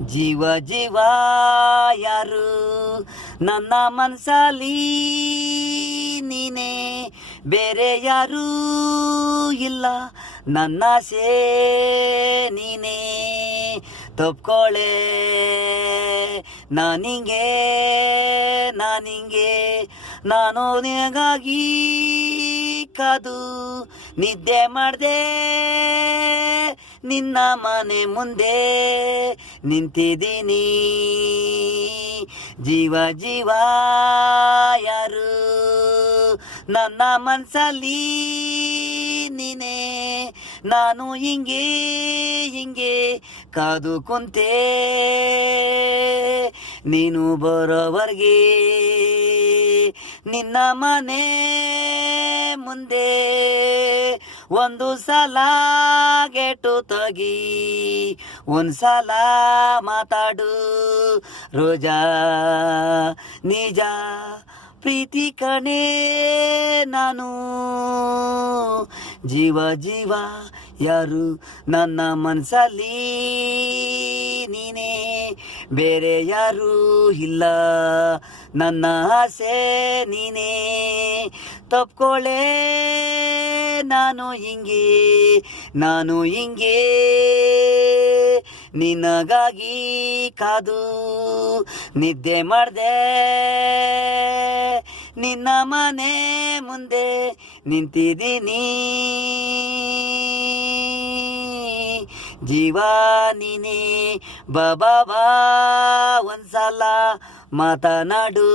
ಜೀವ ಜೀವ ಯಾರು ನನ್ನ ಮನಸಲ್ಲಿ ನೀನೇ, ಬೇರೆ ಯಾರೂ ಇಲ್ಲ ನನ್ನ ಆಸೆ ನೀನೇ. ತಪ್ಕೊಳ್ಳೆ ನಾನಿಂಗೆ ನಾನು ನಿನಗಾಗಿ ಕಾದು ನಿದ್ದೆ ಮಾಡಿದೆ, ನಿನ್ನ ಮನೆ ಮುಂದೆ ನಿಂತಿದ್ದೀನಿ. ಜೀವ ಜೀವ ಯಾರು ನನ್ನ ಮನಸಲ್ಲಿ ನೀನೇ, ನಾನು ಹಿಂಗೆ ಕಾದು ಕುಂತೆ ನೀನು ಬರೋವರೆಗೆ. ನಿನ್ನ ಮನೆ ಮುಂದೆ ಒಂದು ಸಲ ಗೇಟು ತೆಗಿ, ಒಂದ್ಸಲ ಮಾತಾಡು ರೋಜಾ, ನಿಜ ಪ್ರೀತಿ ಕಣೆ ನಾನು. ಜೀವ ಜೀವ ಯಾರು ನನ್ನ ಮನಸಲ್ಲಿ ನೀನೇ, ಬೇರೆ ಯಾರೂ ಇಲ್ಲ ನನ್ನ ಆಸೆ ನೀನೇ. ತಪ್ಕೊಳ್ಳೆ ನಾನು ಹಿಂಗೆ ನಿನಗಾಗಿ ಕಾದು ನಿದ್ದೆ ಮಾಡಿದೆ, ನಿನ್ನ ಮನೆ ಮುಂದೆ ನಿಂತಿದ್ದೀನಿ. ಜೀವ ನೀನೇ ಬಾಬಾ ಒಂದ್ಸಲ ಮಾತನಾಡು,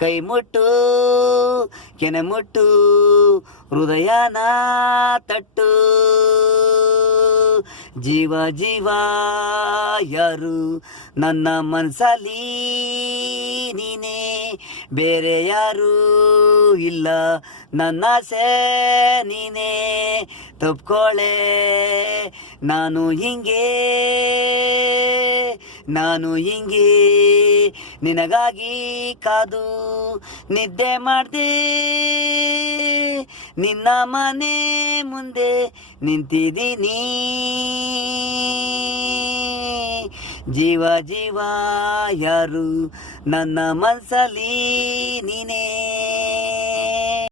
ಕೈ ಮುಟ್ಟು ಕೆನೆ ಮುಟ್ಟು ಹೃದಯನ ತಟ್ಟು. ಜೀವ ಜೀವ ಯಾರು ನನ್ನ ಮನಸಲ್ಲಿ ನೀನೇ, ಬೇರೆ ಯಾರೂ ಇಲ್ಲ ನನ್ನ ಆಸೆ ನೀನೇ. ತಪ್ಕೊಳ್ಳೆ ನಾನು ಹಿಂಗೆ ನಿನಗಾಗಿ ಕಾದು ನಿದ್ದೆ ಮಾಡಿದೆ, ನಿನ್ನ ಮನೆ ಮುಂದೆ ನಿಂತಿದ್ದೀನಿ. ಜೀವ ಜೀವ ಯಾರು ನನ್ನ ಮನಸಲ್ಲಿ ನೀನೇ.